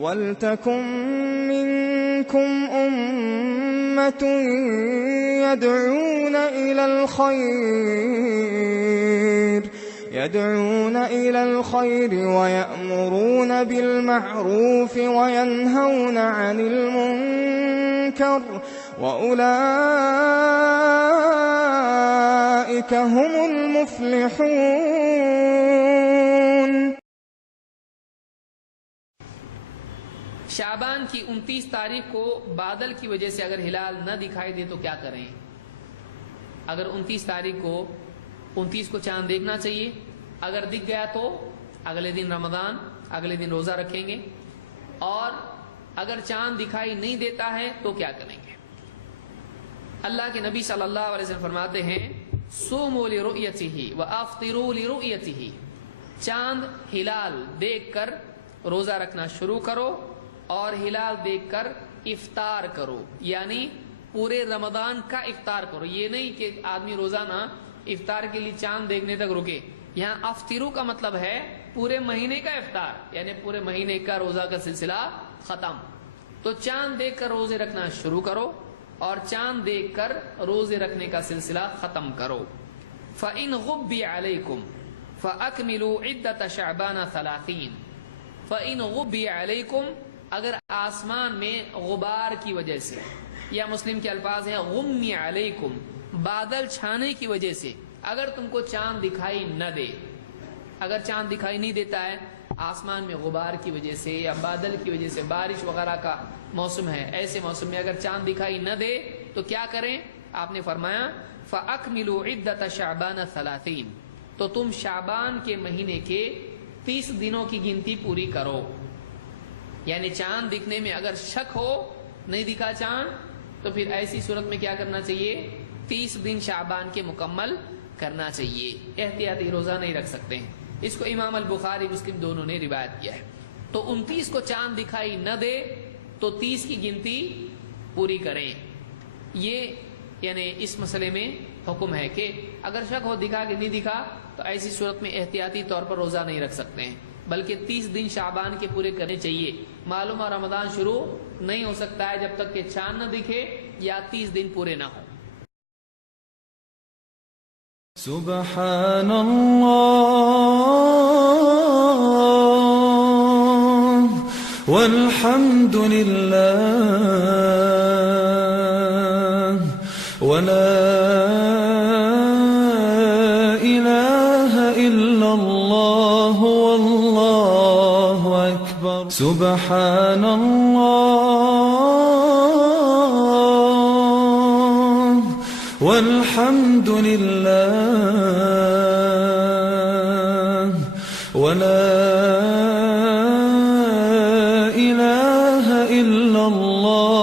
वल्तकुम मिनकुम उम्मतुन यदऊन इलल खैर वयअमुरून बिल मअरूफ वयनहौन अनिल मुनकर वउलाइक हुमुल मुफ्लिहून। शाबान की 29 तारीख को बादल की वजह से अगर हिलाल न दिखाई दे तो क्या करें? अगर 29 तारीख को 29 को चांद देखना चाहिए। अगर दिख गया तो अगले दिन रमजान, अगले दिन रोजा रखेंगे। और अगर चांद दिखाई नहीं देता है तो क्या करेंगे? अल्लाह के नबी सल्लल्लाहु अलैहि वसल्लम फरमाते हैं, सूमू लिरुयतिही व अफ्तिरू लिरुयतिही। चांद हिलाल देखकर रोजा रखना शुरू करो और हिलाल देखकर इफ्तार करो, यानी पूरे रमजान का इफ्तार करो। ये नहीं कि आदमी रोजाना इफ्तार के लिए चांद देखने तक रुके। यहाँ अफ्तिरू का मतलब है पूरे महीने का इफ्तार, यानी पूरे महीने का रोजा का सिलसिला खत्म। तो चांद देखकर रोजे रखना शुरू करो और चांद देखकर रोजे रखने का सिलसिला खत्म करो। फ़इन गुब्बी अलैकुम फ़अकमिलू इद्दत शअबान 30। फ़इन गुब्बी अलैकुम, अगर आसमान में गुबार की वजह से, या मुस्लिम के अल्फाज है गुम्मी अलैकुम, बादल छाने की वजह से अगर तुमको चांद दिखाई न दे, अगर चांद दिखाई नहीं देता है आसमान में गुबार की वजह से या बादल की वजह से, बारिश वगैरह का मौसम है, ऐसे मौसम में अगर चांद दिखाई न दे तो क्या करें? आपने फरमाया फ़अकमिलू इद्दत शअबान 30, तो तुम शाबान के महीने के 30 दिनों की गिनती पूरी करो। यानी चांद दिखने में अगर शक हो, नहीं दिखा चांद, तो फिर ऐसी सूरत में क्या करना चाहिए? 30 दिन शाबान के मुकम्मल करना चाहिए। एहतियाती रोजा नहीं रख सकते हैं। इसको इमाम अल बुखारी मुस्लिम दोनों ने रिवायत किया है। तो 29 को चांद दिखाई न दे तो 30 की गिनती पूरी करें। ये यानी इस मसले में हुक्म है कि अगर शक हो दिखा कि नहीं दिखा तो ऐसी सूरत में एहतियाती तौर पर रोजा नहीं रख सकते हैं, बल्कि 30 दिन शाबान के पूरे करने चाहिए। मालूम है रमजान शुरू नहीं हो सकता है जब तक कि चांद न दिखे या 30 दिन पूरे ना हो। सुब्हानल्लाह वल्हम्दुलिल्लाह वला इलाहा इल्लल्लाह वल्लाहु अकबर। सुब्हानल्लाह वल्हम्दुलिल्लाह वला इलाहा इल्लल्लाह